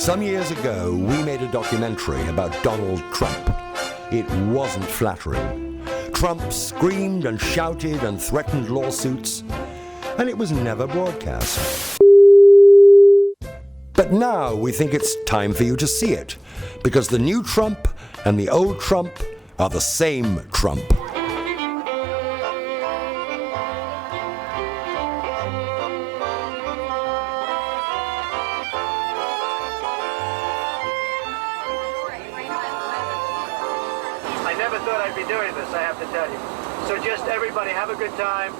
Some years ago, we made a documentary about Donald Trump. It wasn't flattering. Trump screamed and shouted and threatened lawsuits, and it was never broadcast. But now we think it's time for you to see it, because the new Trump and the old Trump are the same Trump. I never thought I'd be doing this, I have to tell you. So just everybody have a good time,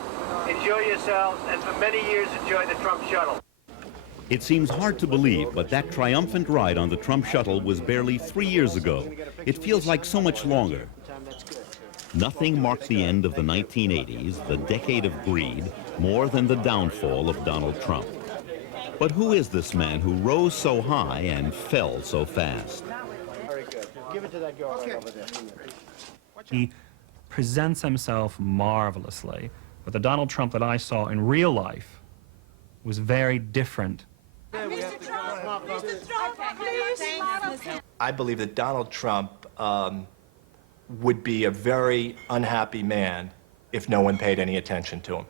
enjoy yourselves, and for many years enjoy the Trump shuttle. It seems hard to believe, but that triumphant ride on the Trump shuttle was barely 3 years ago. It feels like so much longer. Nothing marked the end of the 1980s, the decade of greed, more than the downfall of Donald Trump. But who is this man who rose so high and fell so fast? Very good. Give it to that girl right over there. He presents himself marvelously, but the Donald Trump that I saw in real life was very different. Mr. Trump, please. I believe that Donald Trump would be a very unhappy man if no one paid any attention to him.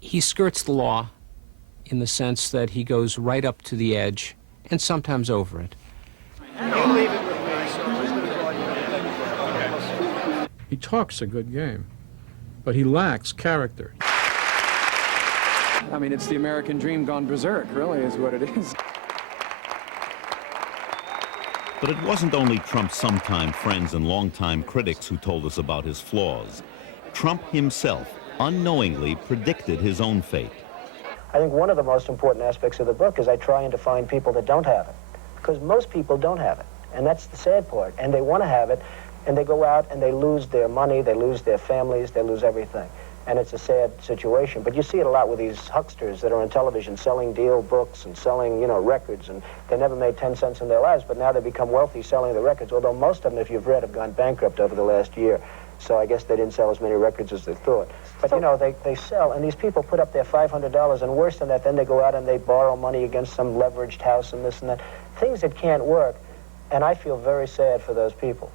He skirts the law in the sense that he goes right up to the edge and sometimes over it. He talks a good game, but he lacks character. I mean, it's the American dream gone berserk, really, is what it is. But it wasn't only Trump's sometime friends and longtime critics who told us about his flaws. Trump himself unknowingly predicted his own fate. I think one of the most important aspects of the book is I try and to find people that don't have it, because most people don't have it, and that's the sad part, and they want to have it, and they go out and they lose their money, they lose their families, they lose everything. And it's a sad situation. But you see it a lot with these hucksters that are on television selling deal books and selling, records, and they never made 10 cents in their lives, but now they become wealthy selling the records, although most of them, if you've read, have gone bankrupt over the last year. So I guess they didn't sell as many records as they thought. But, they sell, and these people put up their $500, and worse than that, then they go out and they borrow money against some leveraged house and this and that. Things that can't work, and I feel very sad for those people.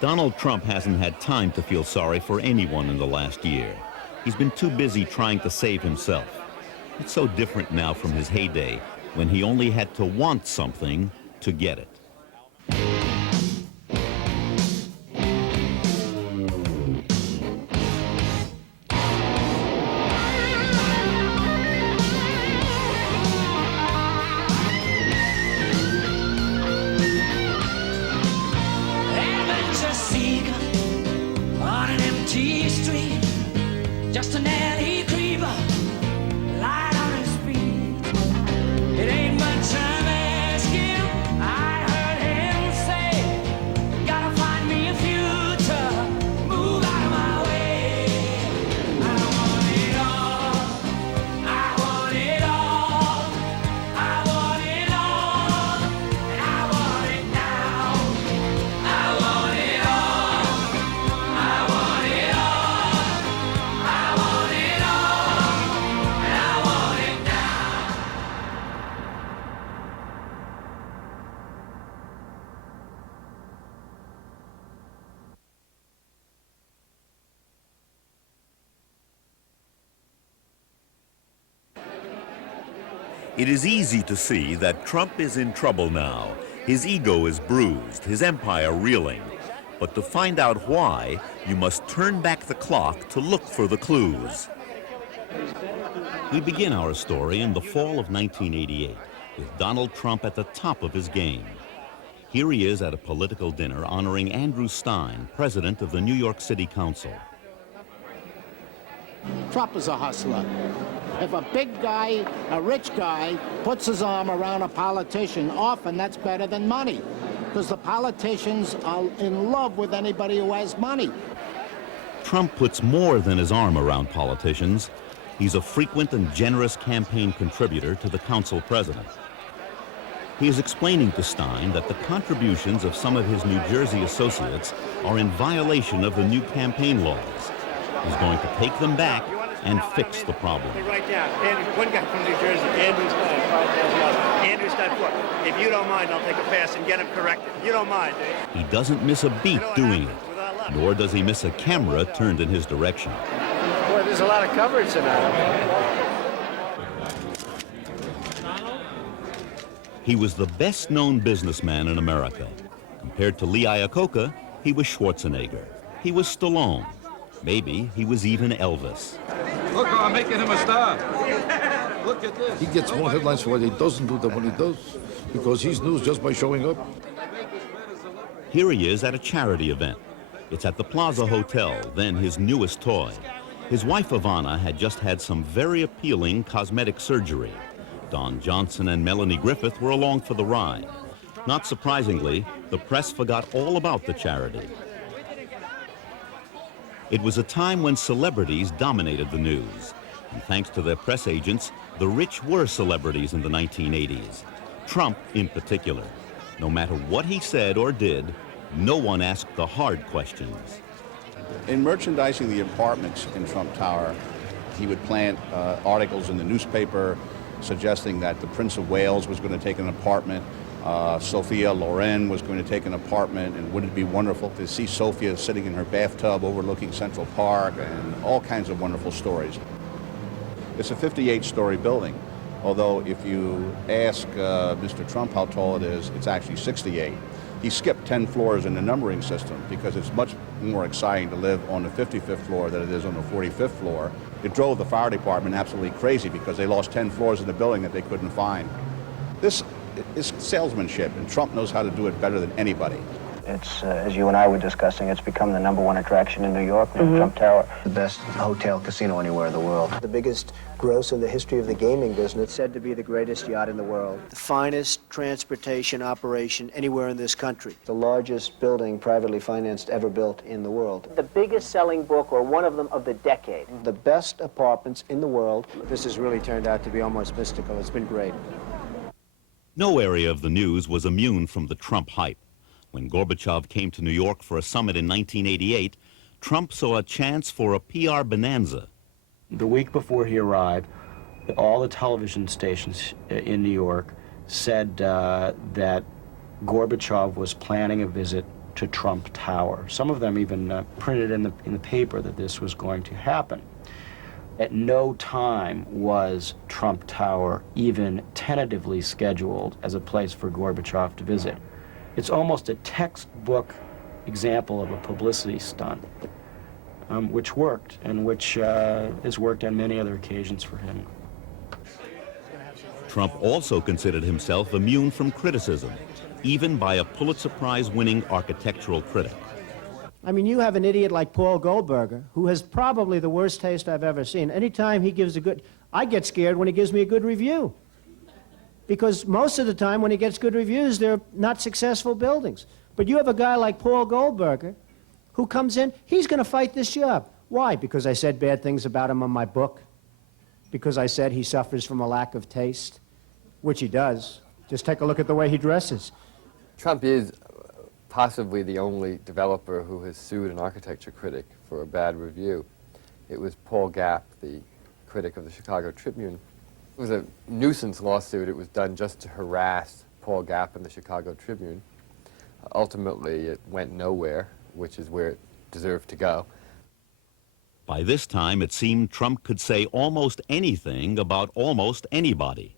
Donald Trump hasn't had time to feel sorry for anyone in the last year. He's been too busy trying to save himself. It's so different now from his heyday, when he only had to want something to get it. Just an alley creeper, light on his feet. It ain't much time asking. I heard him say, gotta find me a future, move out of my way. I want it all, I want it all, I want it all, and I want it now. I want it all, I want it all. It is easy to see that Trump is in trouble now. His ego is bruised, his empire reeling. But to find out why, you must turn back the clock to look for the clues. We begin our story in the fall of 1988, with Donald Trump at the top of his game. Here he is at a political dinner honoring Andrew Stein, president of the New York City Council. Trump is a hustler. If a big guy, a rich guy, puts his arm around a politician, often that's better than money, because the politicians are in love with anybody who has money. Trump puts more than his arm around politicians. He's a frequent and generous campaign contributor to the council president. He is explaining to Stein that the contributions of some of his New Jersey associates are in violation of the new campaign laws. He's going to take them back and fix the problem. Right down. One guy from New Jersey, Andrews got 5,000. Andrews got 4. If you don't mind, I'll take a pass and get him corrected. You don't mind, do you? He doesn't miss a beat doing it, nor does he miss a camera turned in his direction. Boy, there's a lot of coverage tonight. He was the best-known businessman in America. Compared to Lee Iacocca, he was Schwarzenegger. He was Stallone. Maybe he was even Elvis. Look, I'm making him a star. Look at this. He gets more headlines for what he doesn't do than what he does, because he's news just by showing up. Here he is at a charity event. It's at the Plaza Hotel, then his newest toy. His wife, Ivana, had just had some very appealing cosmetic surgery. Don Johnson and Melanie Griffith were along for the ride. Not surprisingly, the press forgot all about the charity. It was a time when celebrities dominated the news. And thanks to their press agents, the rich were celebrities in the 1980s. Trump in particular. No matter what he said or did, no one asked the hard questions. In merchandising the apartments in Trump Tower, he would plant articles in the newspaper suggesting that the Prince of Wales was going to take an apartment, Sophia Loren was going to take an apartment, and wouldn't it be wonderful to see Sophia sitting in her bathtub overlooking Central Park, and all kinds of wonderful stories. It's a 58-story building, although if you ask Mr. Trump how tall it is, it's actually 68. He skipped 10 floors in the numbering system because it's much more exciting to live on the 55th floor than it is on the 45th floor. It drove the fire department absolutely crazy because they lost 10 floors in the building that they couldn't find. This is salesmanship, and Trump knows how to do it better than anybody. It's, as you and I were discussing, it's become the #1 attraction in New York, the Trump Tower. The best hotel casino anywhere in the world. The biggest gross in the history of the gaming business. Said to be the greatest yacht in the world. The finest transportation operation anywhere in this country. The largest building privately financed ever built in the world. The biggest selling book, or one of them, of the decade. The best apartments in the world. This has really turned out to be almost mystical. It's been great. No area of the news was immune from the Trump hype. When Gorbachev came to New York for a summit in 1988, Trump saw a chance for a PR bonanza. The week before he arrived, all the television stations in New York said that Gorbachev was planning a visit to Trump Tower. Some of them even printed in the paper that this was going to happen. At no time was Trump Tower even tentatively scheduled as a place for Gorbachev to visit. It's almost a textbook example of a publicity stunt, which worked, and which has worked on many other occasions for him. Trump also considered himself immune from criticism, even by a Pulitzer Prize-winning architectural critic. I mean, you have an idiot like Paul Goldberger, who has probably the worst taste I've ever seen. Anytime he gives a good... I get scared when he gives me a good review. Because most of the time when he gets good reviews, they're not successful buildings. But you have a guy like Paul Goldberger who comes in, he's going to fight this job. Why? Because I said bad things about him in my book? Because I said he suffers from a lack of taste? Which he does. Just take a look at the way he dresses. Trump is possibly the only developer who has sued an architecture critic for a bad review. It was Paul Gapp, the critic of the Chicago Tribune. It was a nuisance lawsuit. It was done just to harass Paul Gapp and the Chicago Tribune. Ultimately, it went nowhere, which is where it deserved to go. By this time, it seemed Trump could say almost anything about almost anybody.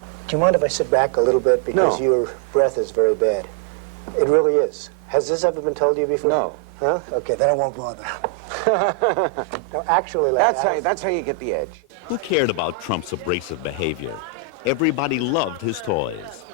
Do you mind if I sit back a little bit? Because your breath is very bad. It really is. Has this ever been told to you before? No. Huh? Okay, then I won't bother. No, actually, that's how you get the edge. Who cared about Trump's abrasive behavior? Everybody loved his toys.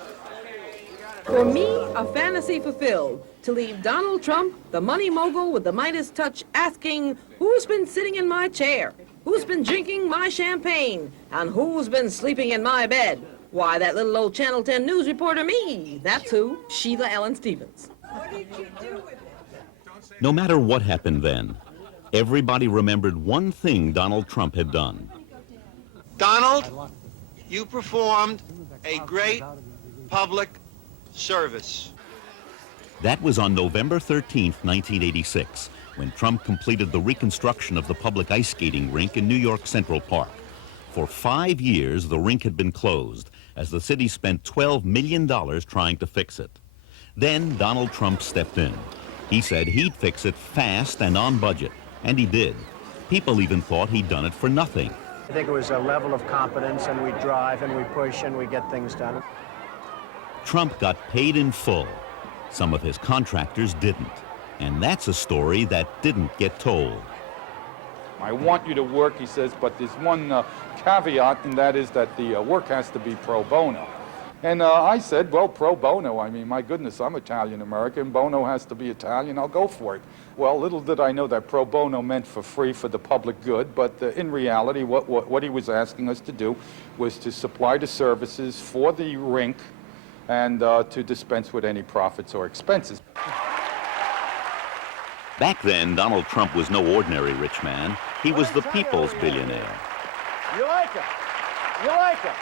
For me, a fantasy fulfilled, to leave Donald Trump, the money mogul with the Midas touch, asking, who's been sitting in my chair? Who's been drinking my champagne? And who's been sleeping in my bed? Why, that little old Channel 10 news reporter me. That's who, Sheila Ellen Stevens. What did you do with it? No matter what happened then, everybody remembered one thing Donald Trump had done. Donald, you performed a great public service. That was on November 13th, 1986, when Trump completed the reconstruction of the public ice skating rink in New York Central Park. For 5 years, the rink had been closed as the city spent $12 million trying to fix it. Then Donald Trump stepped in. He said he'd fix it fast and on budget, and he did. People even thought he'd done it for nothing. I think it was a level of competence, and we drive and we push and we get things done. Trump got paid in full. Some of his contractors didn't. And that's a story that didn't get told. I want you to work, he says, but there's one caveat, and that is that the work has to be pro bono. And I said, well, pro bono, I mean, my goodness, I'm Italian-American. Bono has to be Italian. I'll go for it. Well, little did I know that pro bono meant for free for the public good, but in reality, what he was asking us to do was to supply the services for the rink and to dispense with any profits or expenses. Back then, Donald Trump was no ordinary rich man. He was the people's billionaire. You like it? You like it?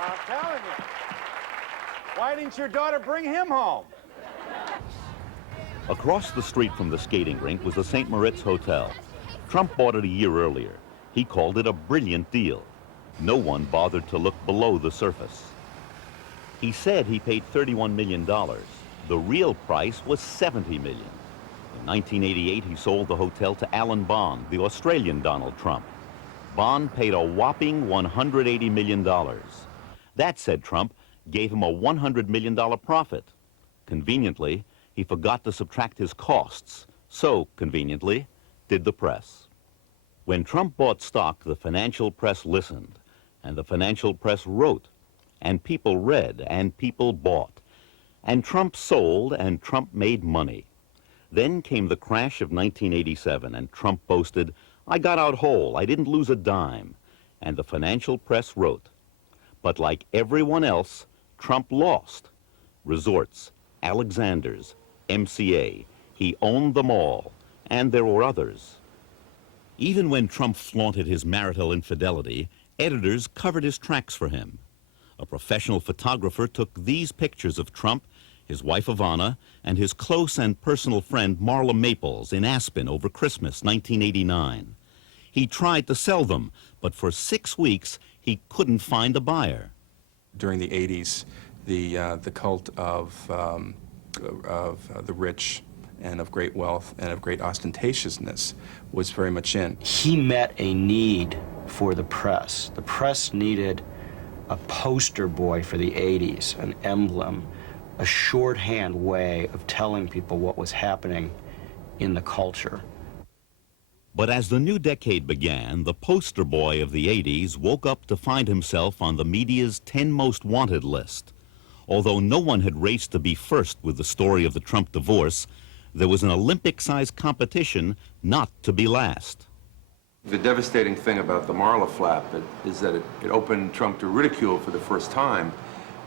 I'm telling you. Why didn't your daughter bring him home? Across the street from the skating rink was the St. Moritz Hotel. Trump bought it a year earlier. He called it a brilliant deal. No one bothered to look below the surface. He said he paid $31 million. The real price was $70 million. In 1988, he sold the hotel to Alan Bond, the Australian Donald Trump. Bond paid a whopping $180 million. That, said Trump, gave him a $100 million profit. Conveniently, he forgot to subtract his costs. So, conveniently, did the press. When Trump bought stock, the financial press listened, and the financial press wrote, and people read, and people bought. And Trump sold, and Trump made money. Then came the crash of 1987, and Trump boasted, "I got out whole, I didn't lose a dime." And the financial press wrote. But like everyone else, Trump lost. Resorts, Alexander's, MCA, he owned them all, and there were others. Even when Trump flaunted his marital infidelity, editors covered his tracks for him. A professional photographer took these pictures of Trump, his wife Ivana, and his close and personal friend Marla Maples in Aspen over Christmas 1989. He tried to sell them, but for 6 weeks he couldn't find a buyer. During the 80s, the cult of the rich and of great wealth and of great ostentatiousness was very much in. He met a need for the press. The press needed a poster boy for the 80s, an emblem, a shorthand way of telling people what was happening in the culture. But as the new decade began, the poster boy of the 80s woke up to find himself on the media's 10 most wanted list. Although no one had raced to be first with the story of the Trump divorce, there was an Olympic-sized competition not to be last. The devastating thing about the Marla flap is that it opened Trump to ridicule for the first time,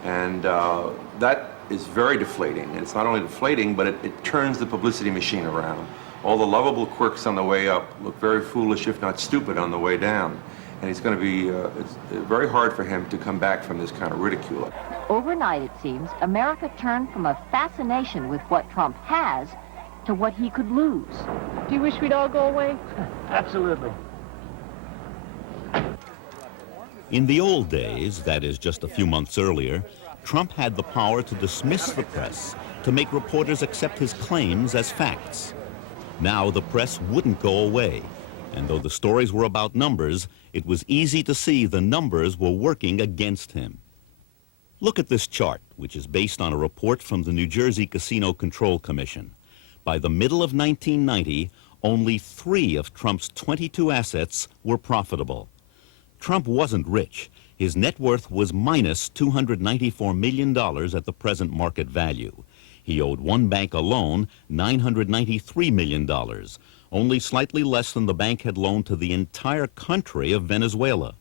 and that is very deflating. And it's not only deflating, but it turns the publicity machine around. All the lovable quirks on the way up look very foolish, if not stupid, on the way down. And it's going to be it's very hard for him to come back from this kind of ridicule. Overnight, it seems, America turned from a fascination with what Trump has to what he could lose. Do you wish we'd all go away? Absolutely. In the old days, that is just a few months earlier, Trump had the power to dismiss the press, to make reporters accept his claims as facts. Now the press wouldn't go away, and though the stories were about numbers, it was easy to see the numbers were working against him. Look at this chart, which is based on a report from the New Jersey Casino Control Commission. By the middle of 1990, only 3 of Trump's 22 assets were profitable. Trump wasn't rich. His net worth was minus $294 million at the present market value. He owed one bank alone $993 million, only slightly less than the bank had loaned to the entire country of Venezuela.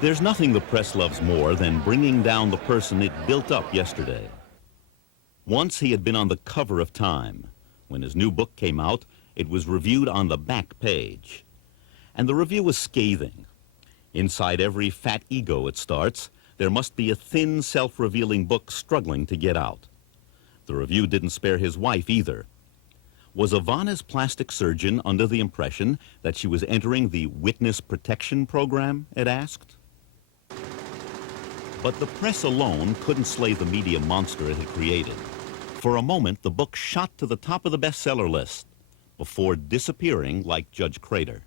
There's nothing the press loves more than bringing down the person it built up yesterday. Once he had been on the cover of Time. When his new book came out, it was reviewed on the back page. And the review was scathing. Inside every fat ego it starts, there must be a thin, self-revealing book struggling to get out. The review didn't spare his wife either. Was Ivana's plastic surgeon under the impression that she was entering the witness protection program, it asked? But the press alone couldn't slay the media monster it had created. For a moment, the book shot to the top of the bestseller list before disappearing like Judge Crater.